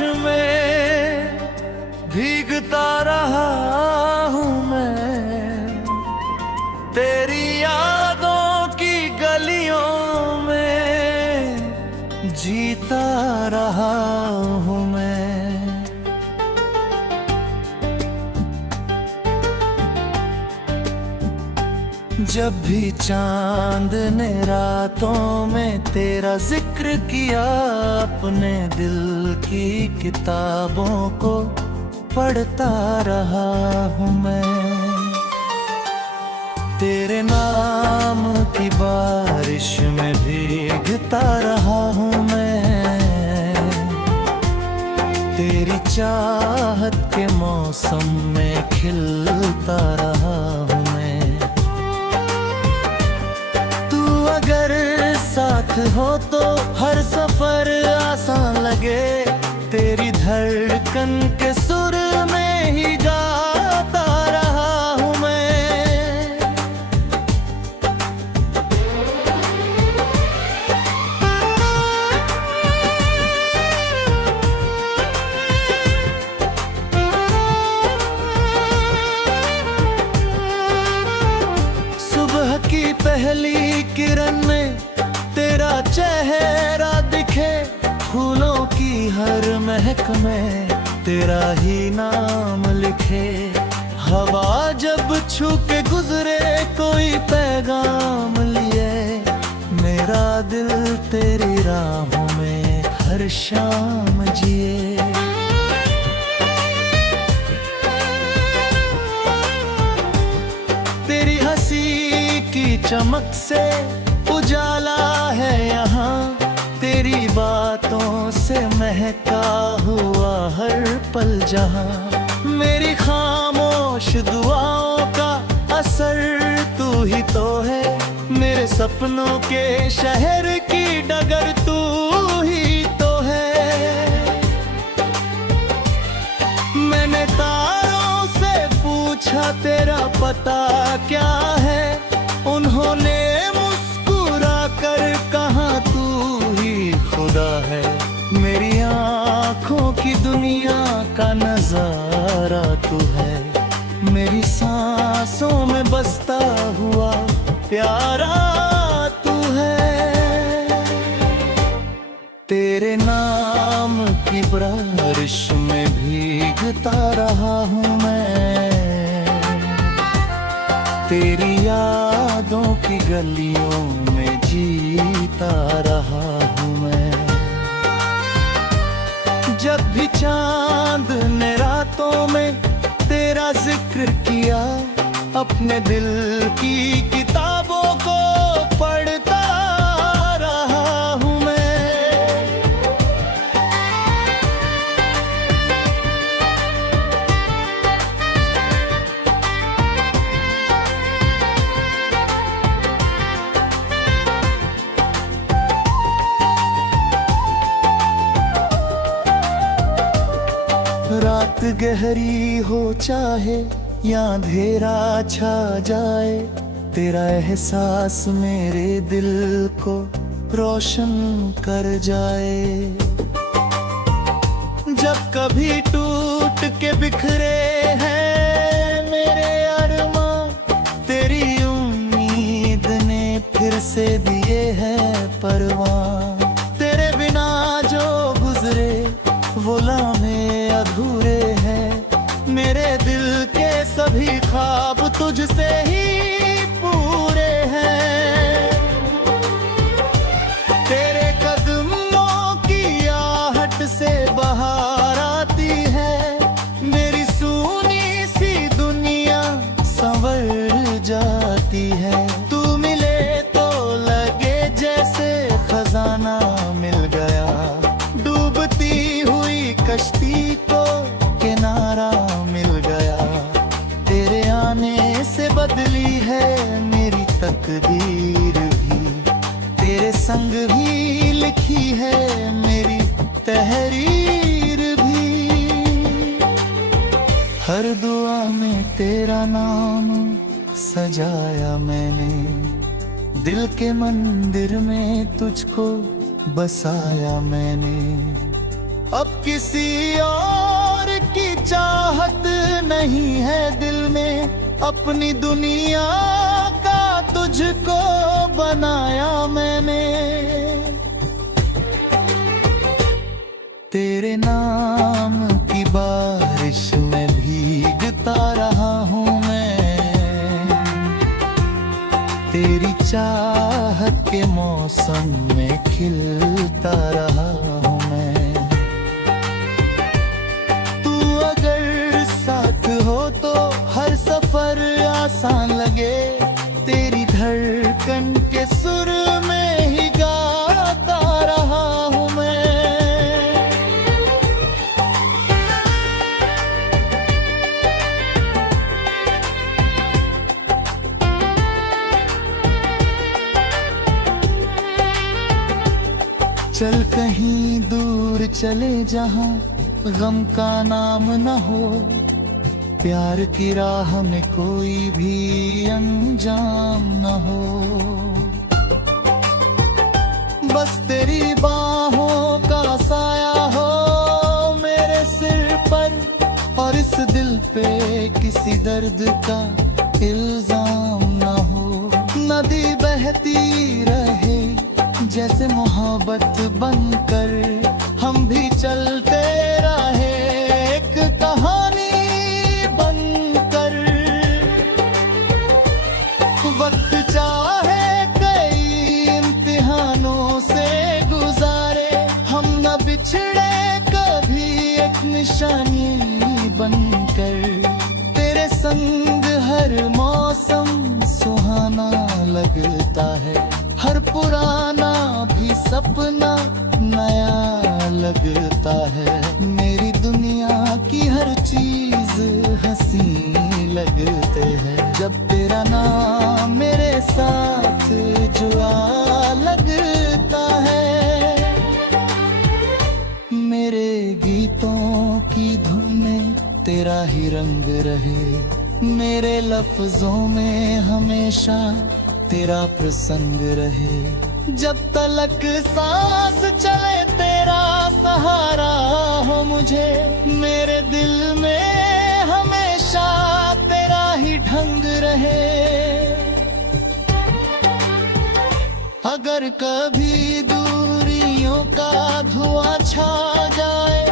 में भीगता रहा हूँ मैं, तेरी यादों की गलियों में जीता रहा हूँ मैं। जब भी चांद ने रातों में तेरा जिक्र किया, अपने दिल की किताबों को पढ़ता रहा हूँ मैं। तेरे नाम की बारिश में भीगता रहा हूँ मैं, तेरी चाहत के मौसम में खिलता रहा हूँ मैं। अगर साथ हो तो हर सफर आसान लगे, तेरी धड़कन के सुर में ही गाता रहा हूँ मैं। सुबह की पहली किरण में तेरा चेहरा दिखे, फूलों की हर महक में तेरा ही नाम लिखे। हवा जब छू के गुजरे कोई पैगाम लिए, मेरा दिल तेरी राहों में हर शाम जिए। तेरी हंसी की चमक से उजाला है यहाँ, तेरी बातों से महका हुआ हर पल जहाँ। मेरी खामोश दुआओं का असर तू ही तो है, मेरे सपनों के शहर की डगर तू ही तो है। मैंने तारों से पूछा तेरा पता क्या है, उन्होंने मुस्कुरा कर कहा तू ही खुदा है। मेरी आँखों की दुनिया का नजारा तू है, मेरी सांसों में बसता हुआ प्यारा तू है। तेरे नाम की बारिश में भीगता रहा हूँ मैं, तेरी यादों की गलियों में जीता रहा हूँ मैं। जब भी चांद ने रातों में तेरा जिक्र किया, अपने दिल की किताबों को पढ़ता रहा हूँ मैं। रात गहरी हो चाहे या अंधेरा छा जाए, तेरा एहसास मेरे दिल को रोशन कर जाए। जब कभी टूट के बिखरे हैं मेरे अरमां, तेरी उम्मीद ने फिर से दिए हैं परवान। तेरे बिना जो गुजरे वो लम्हे अधूरे हैं, मेरे दिल के सभी ख्वाब तुझसे ही पूरे हैं। तेरे कदमों की आहट से बहार आती है, मेरी सूनी सी दुनिया संवर जाती है। तू मिले तो लगे जैसे खजाना मिल गया, डूबती हुई कश्ती को किनारा मिल गया। तेरे आने से बदली है मेरी तकदीर भी, तेरे संग भी लिखी है मेरी तहरीर भी। हर दुआ में तेरा नाम सजाया मैंने, दिल के मंदिर में तुझको बसाया मैंने। अब किसी और की चाहत नहीं है दिल में, अपनी दुनिया का तुझको बनाया मैंने। तेरे नाम की बारिश में भीगता रहा हूँ मैं, तेरी चाहत के मौसम में खिलता रहा हूँ मैं। तू अगर साथ हो तो हर सफर आसान लगे, तेरी धड़कन के सुर में ही गाता रहा हूँ मैं। चल कहीं दूर चले जहां गम का नाम न हो, प्यार की राह में कोई भी अंजाम न हो। बस तेरी बाहों का साया हो मेरे सिर पर, और इस दिल पे किसी दर्द का इल्जाम न हो। नदी बहती रहे जैसे मोहब्बत बनकर, हम भी चलते रहे एक कहानी बनकर। वक्त चाहे कई इम्तिहानों से गुजारे, हम न बिछड़े कभी एक निशानी बनकर। तेरे संग हर मौसम सुहाना लगता है, हर पुराना भी सपना नया लगता है। मेरी दुनिया की हर चीज हंसी लगते हैं, जब तेरा नाम मेरे साथ जुआ लगता है। मेरे गीतों की धुन में तेरा ही रंग रहे, मेरे लफ्जों में हमेशा तेरा प्रसंग रहे। जब तलक सांस चले तेरा सहारा हो मुझे, मेरे दिल में हमेशा तेरा ही ढंग रहे। अगर कभी दूरियों का धुआं छा जाए,